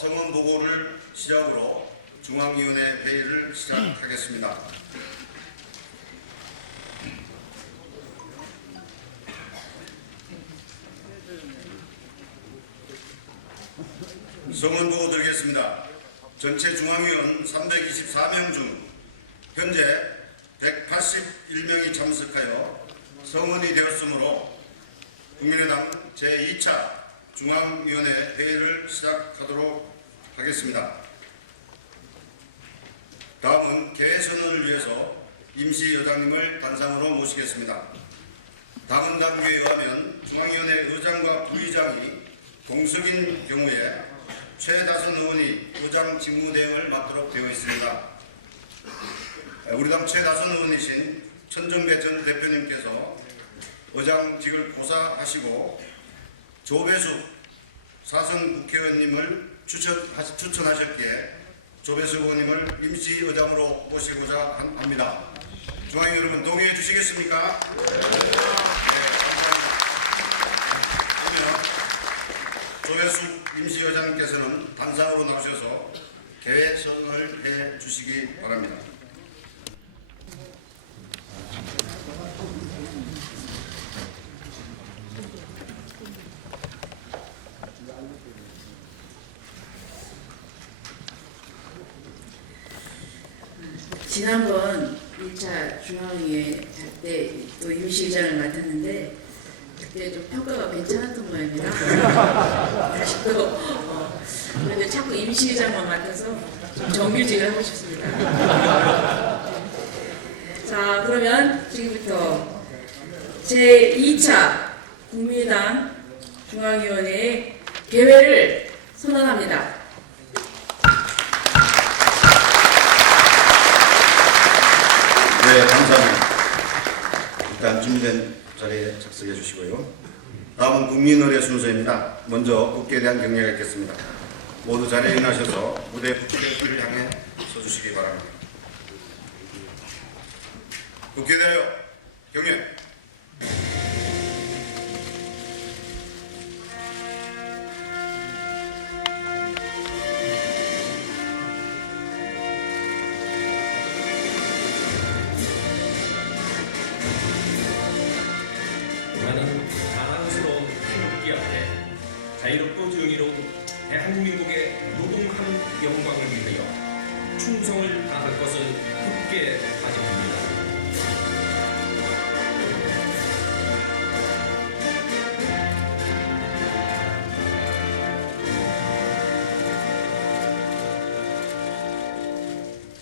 성원 보고를 시작으로 중앙위원회 회의를 시작하겠습니다. 성원 보고 드리겠습니다. 전체 중앙위원 324명 중 현재 181명이 참석하여 성원이 되었으므로 국민의당 제2차 중앙위원회 회의를 시작하도록 하겠습니다. 다음은 개선을 위해서 임시의장님을 단상으로 모시겠습니다. 당헌 당규에 의하면 중앙위원회 의장과 부의장이 동석인 경우에 최다선 의원이 의장 직무 대행을 맡도록 되어 있습니다. 우리 당 최다선 의원이신 천정배 전 대표님께서 의장직을 고사하시고 조배수 사선 국회의원님을 추천하셨기에 조배수 의원님을 임시의장으로 모시고자 합니다. 중앙위 여러분 동의해 주시겠습니까? 네, 감사합니다. 그러면 조배수 임시의장님께서는 단상으로 나오셔서 개선을 해 주시기 바랍니다. 지난번 1차 중앙위에 할 때 또 임시의장을 맡았는데 그때 좀 평가가 괜찮았던 모양이라 다시 또 그런데 자꾸 임시의장만 맡아서 좀 정규직을 하고 싶습니다. 자, 그러면 지금부터 제2차 국민의당 중앙위원회의 개회를 선언합니다. 네, 감사합니다. 일단 준비된 자리에 착석해 주시고요. 다음은 국민의례 순서입니다. 먼저 국회에 대한 경례가 있겠습니다. 모두 자리에 일어나셔서 무대 북대를 향해 서주시기 바랍니다. 국회에 대하여 경례. 나는 자랑스러운 태극기 앞에 자유롭고 정의로운 대한민국의 노동하는 영광을 위하여 충성을 다할 것을 굳게 다짐합니다.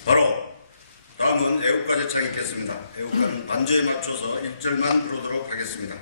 바로 다음은 애국가 제창이 있겠습니다. 애국가는 반주에 맞춰서 1절만 부르도록 하겠습니다.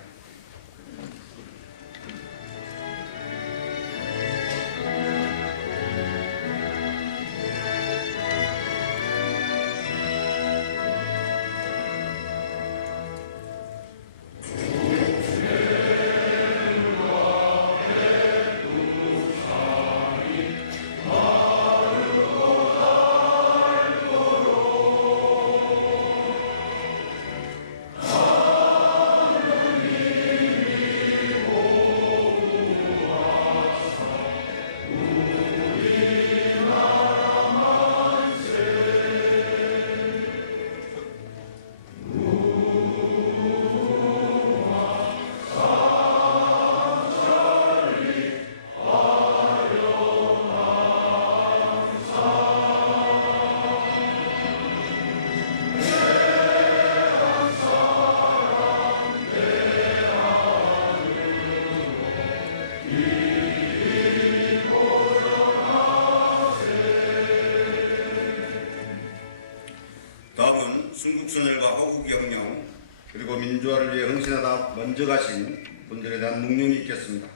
다음은 순국선열과 호국영령 그리고 민주화를 위해 헌신하다 먼저 가신 분들에 대한 묵념이 있겠습니다.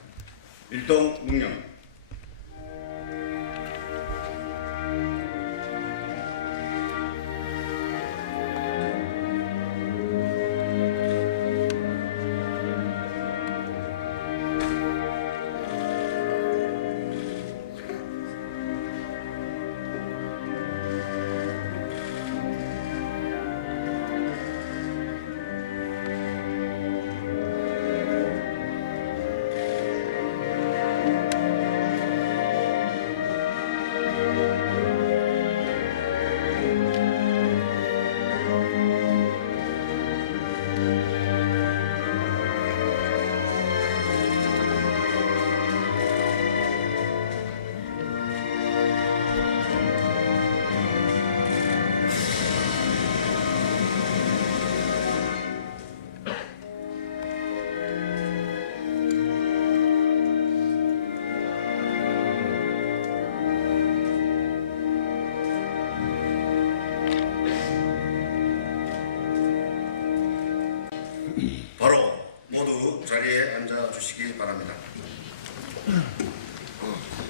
일동 묵념. 주시기 바랍니다.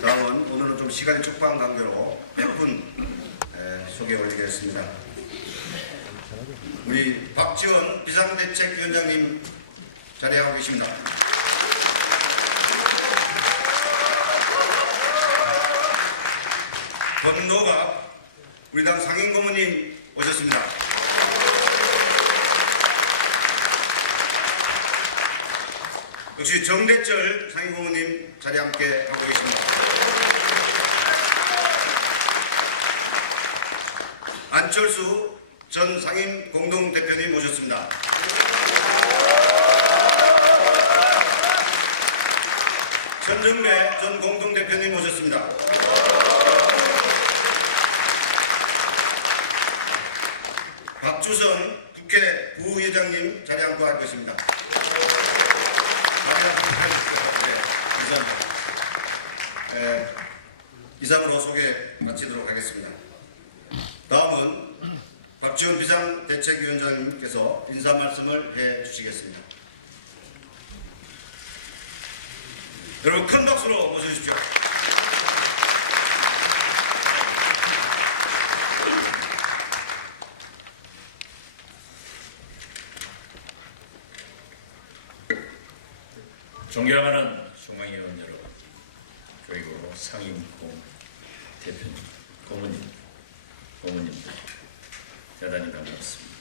다음은 오늘은 좀 시간이 촉박한 관계로 몇 분 소개 올리겠습니다. 우리 박지원 비상대책위원장님 자리하고 계십니다. 권노갑 우리 당 상임고문님 오셨습니다. 역시 정대철 상임고문님 자리 함께 하고 계십니다. 안철수 전 상임 공동대표님 모셨습니다. 전정래 전 공동대표님 모셨습니다. 박주선 국회 부의장님 자리 함께 할 것입니다. 이상으로 소개 마치도록 하겠습니다. 다음은 박지원 비상대책위원장님께서 인사 말씀을 해 주시겠습니다. 여러분 큰 박수로 모셔주십시오. 존경하는 중앙위원 여러분, 그리고 상임고 대표님, 고문님들 대단히 반갑습니다.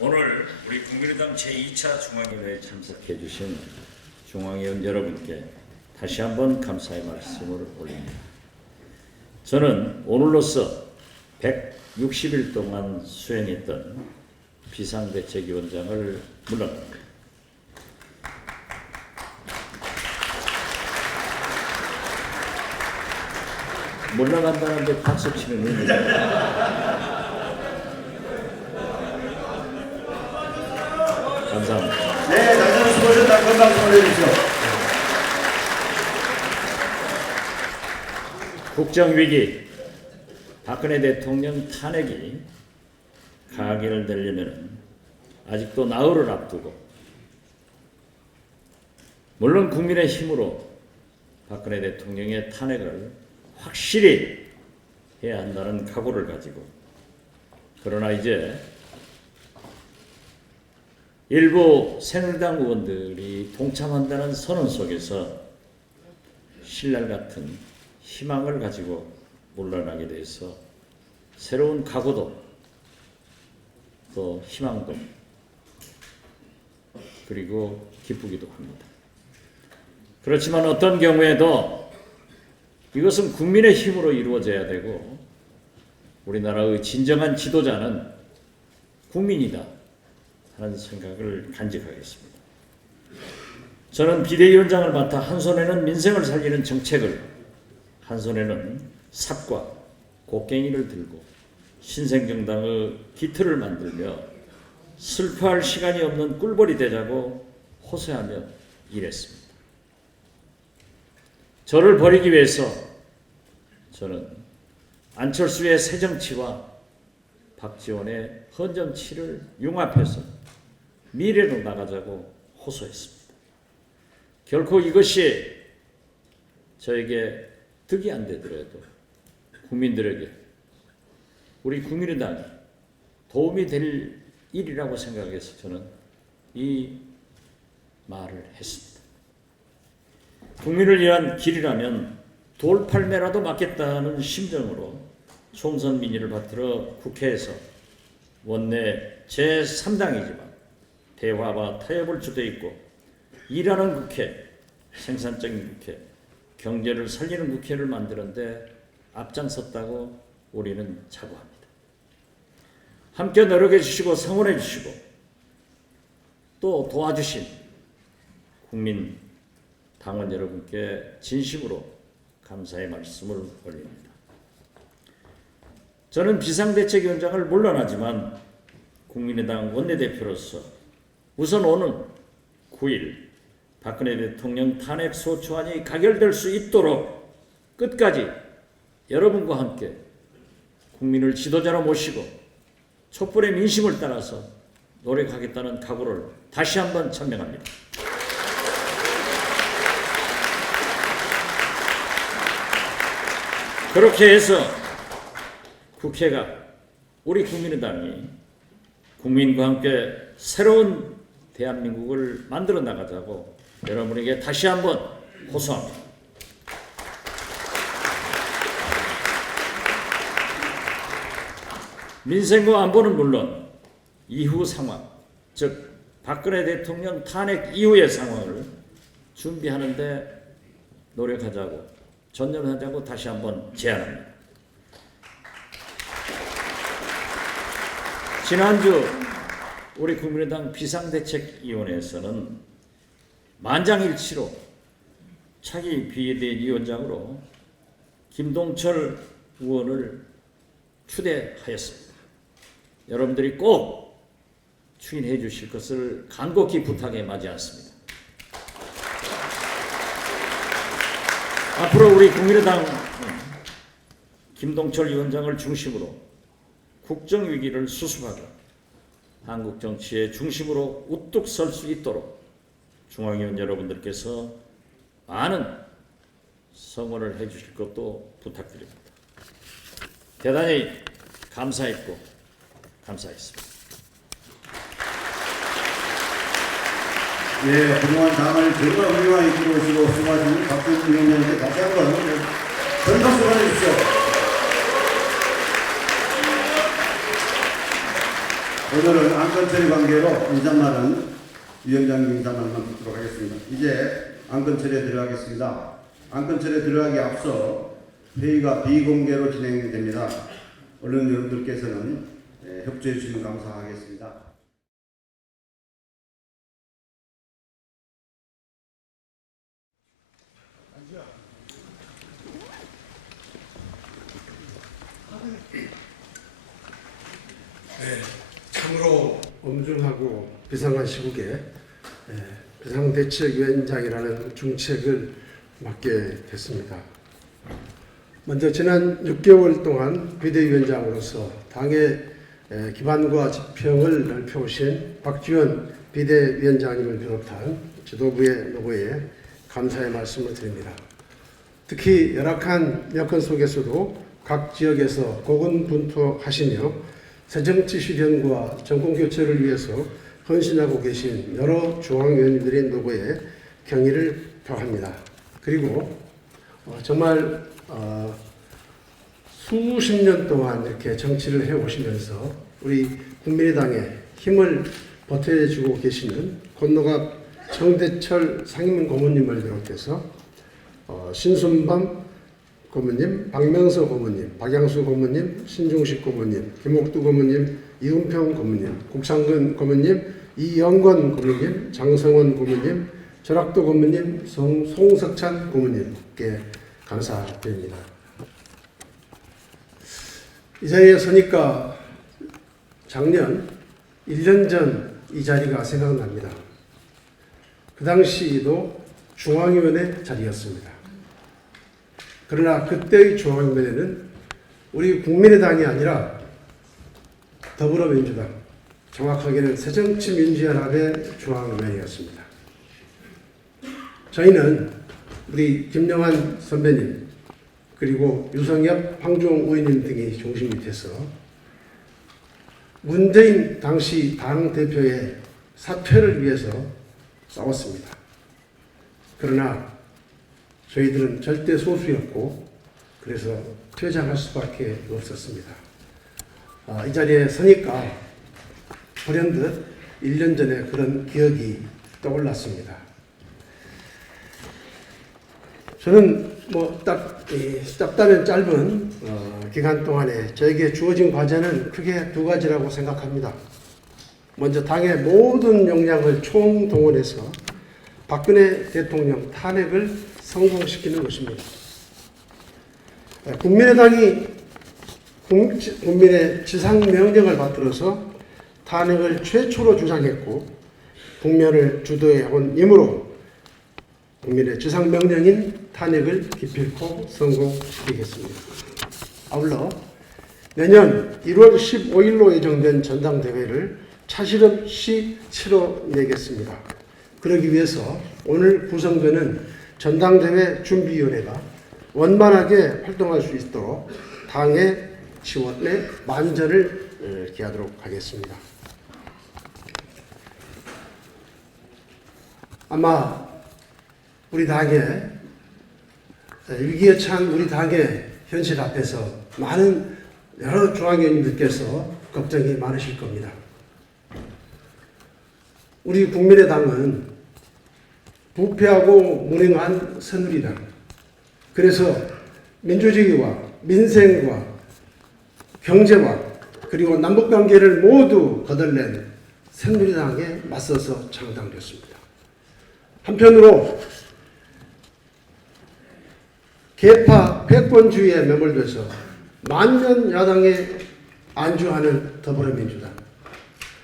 오늘 우리 국민의당 제2차 중앙위원회에 참석해 주신 중앙위원 여러분께 다시 한번 감사의 말씀을 올립니다. 저는 오늘로서 160일 동안 수행했던 비상대책위원장을 물러납니다. 물러간다는데 박수 치는 의미가 감사합니다. 네, 다시 수고하셨다. 큰 박수 올려주십시오. 국정위기, 박근혜 대통령 탄핵이 가결되려면 아직도 나흘을 앞두고, 물론 국민의 힘으로 박근혜 대통령의 탄핵을 확실히 해야 한다는 각오를 가지고, 그러나 이제 일부 새누리당 의원들이 동참한다는 선언 속에서 신랄 같은 희망을 가지고 물러나게 돼서 새로운 각오도 또 희망도 그리고 기쁘기도 합니다. 그렇지만 어떤 경우에도 이것은 국민의 힘으로 이루어져야 되고, 우리나라의 진정한 지도자는 국민이다 하는 생각을 간직하겠습니다. 저는 비대위원장을 맡아 한 손에는 민생을 살리는 정책을, 한 손에는 삽과 곡괭이를 들고 신생정당의 기틀을 만들며 슬퍼할 시간이 없는 꿀벌이 되자고 호소하며 일했습니다. 저를 버리기 위해서 저는 안철수의 새정치와 박지원의 헌정치를 융합해서 미래로 나가자고 호소했습니다. 결코 이것이 저에게 득이 안 되더라도 국민들에게, 우리 국민의당이 도움이 될 일이라고 생각해서 저는 이 말을 했습니다. 국민을 위한 길이라면 돌팔매라도 맞겠다는 심정으로 총선 민의를 받들어 국회에서 원내 제3당이지만 대화와 타협을 주도했고, 일하는 국회, 생산적인 국회, 경제를 살리는 국회를 만드는데 앞장섰다고 우리는 자부합니다. 함께 노력해 주시고 성원해 주시고 또 도와주신 국민 당원 여러분께 진심으로 감사의 말씀을 올립니다. 저는 비상대책위원장을 물러나지만 국민의당 원내대표로서 우선 오는 9일 박근혜 대통령 탄핵 소추안이 가결될 수 있도록 끝까지 여러분과 함께 국민을 지도자로 모시고 촛불의 민심을 따라서 노력하겠다는 각오를 다시 한번 천명합니다. 그렇게 해서 국회가 우리 국민의당이 국민과 함께 새로운 대한민국을 만들어 나가자고 여러분에게 다시 한번 호소합니다. 민생과 안보는 물론 이후 상황, 즉 박근혜 대통령 탄핵 이후의 상황을 준비하는데 노력하자고, 전념하자고 다시 한번 제안합니다. 지난주 우리 국민의당 비상대책위원회에서는 만장일치로 차기 비대위원장으로 김동철 의원을 추대하였습니다. 여러분들이 꼭 추인해 주실 것을 간곡히 부탁에 마지 않습니다. 앞으로 우리 국민의당 김동철 위원장을 중심으로 국정위기를 수습하고 한국 정치의 중심으로 우뚝 설 수 있도록 중앙위원 여러분들께서 많은 성원을 해주실 것도 부탁드립니다. 대단히 감사했고 감사했습니다. 예, 그동안 당을 정말 훌륭하게 이끌어오시고 수고하신 박준수 위원장님께 다시 한번 큰 박수 보내주십시오. 오늘은 안건처리 관계로 인사말은 위원장님 인사말만 듣도록 하겠습니다. 이제 안건처리에 들어가겠습니다. 안건처리에 들어가기 앞서 회의가 비공개로 진행됩니다. 언론 여러분들께서는 협조해 주시면 감사하겠습니다. 참으로 엄중하고 비상한 시국에 비상대책위원장이라는 중책을 맡게 됐습니다. 먼저 지난 6개월 동안 비대위원장으로서 당의 기반과 지평을 넓혀오신 박지원 비대위원장님을 비롯한 지도부의 노고에 감사의 말씀을 드립니다. 특히 열악한 여건 속에서도 각 지역에서 고군분투하시며 새정치 실현과 정권교체를 위해서 헌신하고 계신 여러 중앙위원님들의 노고에 경의를 표합니다. 그리고 정말 수십 년 동안 이렇게 정치를 해오시면서 우리 국민의당에 힘을 보태주고 계시는 권노갑 정대철 상임 고문님을 비롯해서 신순범 고문님, 박명서 고문님, 박양수 고문님, 신중식 고문님, 김옥두 고문님, 이은평 고문님, 국상근 고문님, 이영권 고문님, 장성원 고문님, 절학도 고문님, 송석찬 고문님께 감사드립니다. 이 자리에 서니까 작년 1년 전 이 자리가 생각납니다. 그 당시도 중앙위원회 자리였습니다. 그러나 그때의 중앙위원회는 우리 국민의당이 아니라 더불어민주당, 정확하게는 새정치민주연합의 중앙위원회였습니다. 저희는 우리 김영환 선배님 그리고 유성엽, 황종 의원님 등이 중심 밑에서 문재인 당시 당대표의 사퇴를 위해서 싸웠습니다. 그러나 저희들은 절대 소수였고 그래서 퇴장할 수밖에 없었습니다. 이 자리에 서니까 불현듯 1년 전에 그런 기억이 떠올랐습니다. 저는 짧다면 짧은 기간 동안에 저에게 주어진 과제는 크게 두 가지라고 생각합니다. 먼저 당의 모든 역량을 총동원해서 박근혜 대통령 탄핵을 성공시키는 것입니다. 국민의당이 국민의 지상명령을 받들어서 탄핵을 최초로 주장했고 국면을 주도해 온 이므로 국민의 지상명령인 탄핵을 기필코 성공시키겠습니다. 아울러 내년 1월 15일로 예정된 전당대회를 차질 없이 치러내겠습니다. 그러기 위해서 오늘 구성되는 전당대회 준비위원회가 원만하게 활동할 수 있도록 당의 지원에 만전을 기하도록 하겠습니다. 아마 우리 당의 위기에 처한 우리 당의 현실 앞에서 많은 여러 중앙위원님들께서 걱정이 많으실 겁니다. 우리 국민의당은 부패하고 무능한 새누리당, 그래서 민주주의와 민생과 경제와 그리고 남북관계를 모두 거덜낸 새누리당에 맞서서 창당됐습니다. 한편으로 개파 패권주의에 매몰돼서 만년 야당에 안주하는 더불어민주당,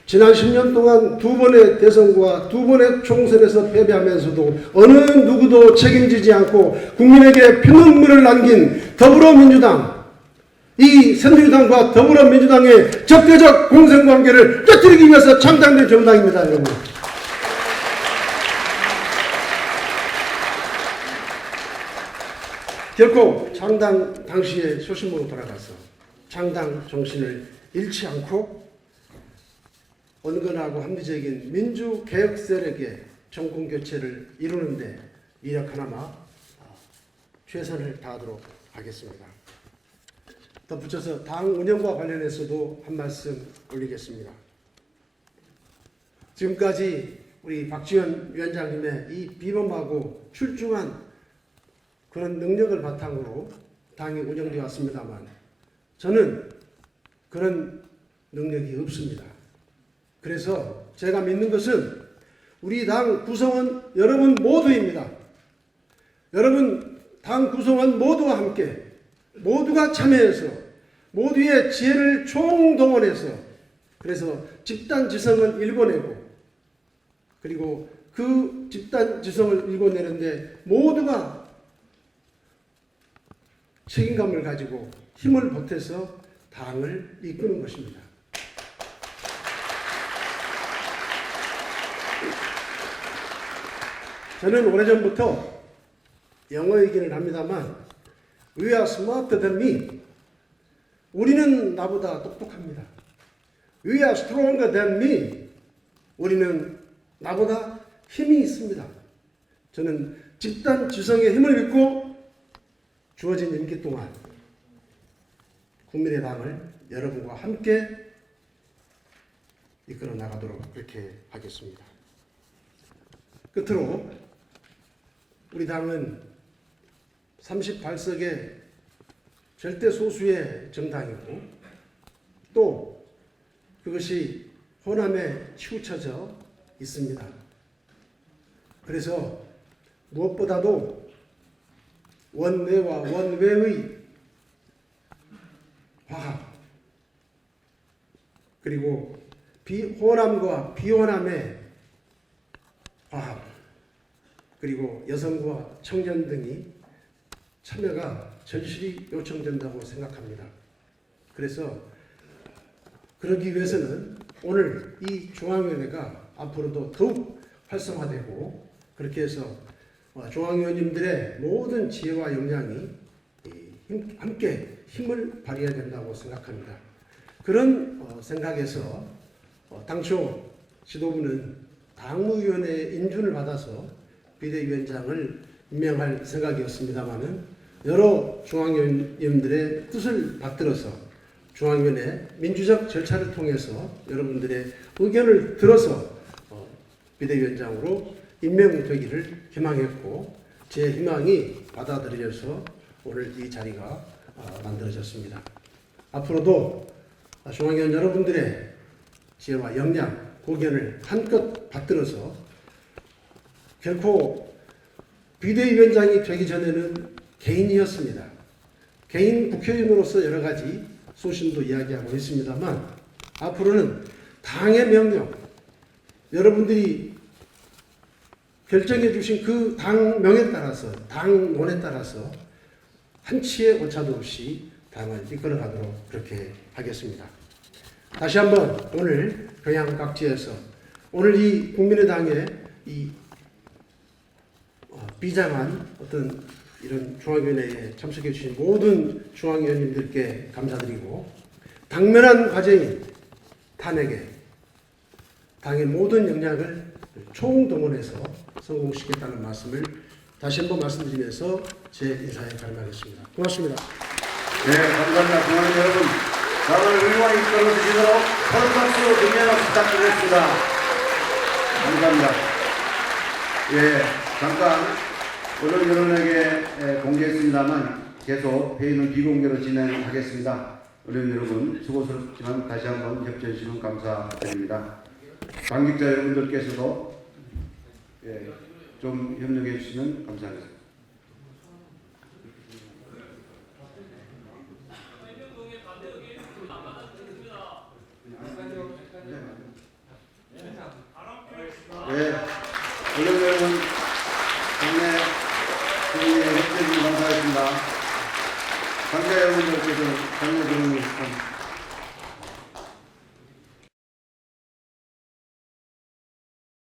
지난 10년 동안 2번의 대선과 2번의 총선에서 패배하면서도 어느 누구도 책임지지 않고 국민에게 피눈물을 남긴 더불어민주당, 이 새누리당과 더불어민주당의 적대적 공생관계를 깨뜨리기 위해서 창당된 정당입니다, 여러분. 결코 창당 당시의 초심으로 돌아가서 창당 정신을 잃지 않고 온건하고 합리적인 민주개혁 세력의 정권교체를 이루는데 이력 하나마 최선을 다하도록 하겠습니다. 덧붙여서 당 운영과 관련해서도 한 말씀 올리겠습니다. 지금까지 우리 박지원 위원장님의 이 비범하고 출중한 그런 능력을 바탕으로 당이 운영되어 왔습니다만 저는 그런 능력이 없습니다. 그래서 제가 믿는 것은 우리 당 구성원 여러분 모두입니다. 여러분 당 구성원 모두와 함께 모두가 참여해서 모두의 지혜를 총동원해서 그래서 집단지성을 일궈내고 그리고 그 집단지성을 일궈내는데 모두가 책임감을 가지고 힘을 보태서 당을 이끄는 것입니다. 저는 오래전부터 영어 얘기를 합니다만 We are smarter than me. 우리는 나보다 똑똑합니다. We are stronger than me. 우리는 나보다 힘이 있습니다. 저는 집단 지성의 힘을 믿고 주어진 임기 동안 국민의당을 여러분과 함께 이끌어 나가도록 그렇게 하겠습니다. 끝으로 우리 당은 38석의 절대 소수의 정당이고 또 그것이 호남에 치우쳐져 있습니다. 그래서 무엇보다도 원내와 원외의 화합 그리고 호남과 비호남의 화합 그리고 여성과 청년 등이 참여가 절실히 요청된다고 생각합니다. 그래서 그러기 위해서는 오늘 이 중앙위원회가 앞으로도 더욱 활성화되고 그렇게 해서 중앙위원님들의 모든 지혜와 역량이 함께 힘을 발휘해야 된다고 생각합니다. 그런 생각에서 당초 지도부는 당무위원회의 인준을 받아서 비대위원장을 임명할 생각이었습니다마는 여러 중앙위원님들의 뜻을 받들어서 중앙위원회 민주적 절차를 통해서 여러분들의 의견을 들어서 비대위원장으로 임명되기를 희망했고 제 희망이 받아들여져서 오늘 이 자리가 만들어졌습니다. 앞으로도 중앙위원 여러분들의 지혜와 역량, 고견을 한껏 받들어서 결코 비대위원장이 되기 전에는 개인이었습니다. 개인 국회의원으로서 여러 가지 소신도 이야기하고 있습니다만 앞으로는 당의 명령, 여러분들이 결정해 주신 그 당명에 따라서 당론에 따라서 한치의 오차도 없이 당을 이끌어가도록 그렇게 하겠습니다. 다시 한번 오늘 평양 각지에서 오늘 이 국민의당의 이 비장한 어떤 이런 중앙위원회에 참석해 주신 모든 중앙위원님들께 감사드리고 당면한 과제인 탄핵에 당의 모든 역량을 총동원해서 성공시켰다는 말씀을 다시 한번 말씀드리면서 제 인사에 가름하겠습니다. 고맙습니다. 네, 감사합니다. 국민 여러분, 다음을 훌륭한 이끌어 주시도록 큰 박수 격려를 부탁드리겠습니다. 감사합니다. 예, 잠깐 언론 여러분에게 공개했습니다만 계속 회의는 비공개로 진행하겠습니다. 언론 여러분 수고스럽지만 다시 한번 협조해 주시면 감사드립니다. 관객자 여러분들께서도 좀 협력해 주시면 감사하겠습니다. 네, 언론 여러분, 국내 국민의 협조해 주셔서 감사하겠습니다. 관계자 여러분들께서 관계 여러분이